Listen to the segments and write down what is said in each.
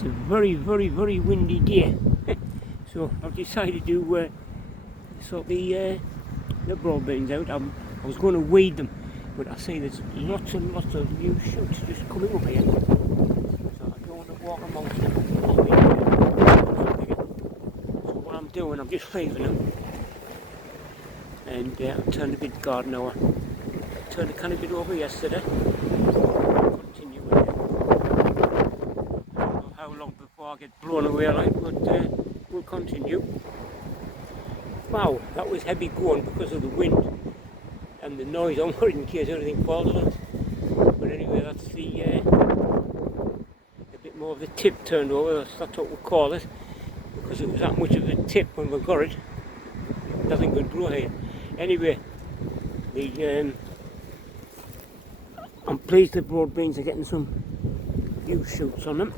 It's a very, very, very windy day. So I've decided to sort the broadbeans out. I was going to weed them, but I see there's lots and lots of new shoots just coming up here. So I don't want to walk amongst them. So what I'm doing, I'm just leaving them. And I turned a bit garden now. I turned a kind of bit over yesterday. Continue with it. I don't know how long before I get blown away like, but we'll continue. Wow, that was heavy going because of the wind and the noise on it in case anything falls on it. But anyway, that's the a bit more of the tip turned over. That's what we call it, because it was that much of a tip when we got it. Nothing could grow here. Anyway, I'm pleased the broadbeans are getting some new shoots on them.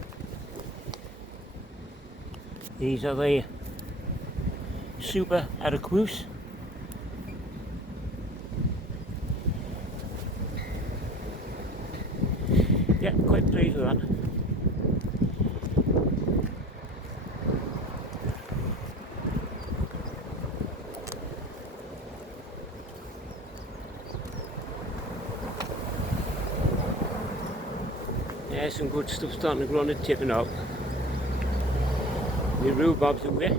These are the super adequate. Yeah, quite pleased with that. Yeah, some good stuff starting to grow on the tip now. The rhubarb's away.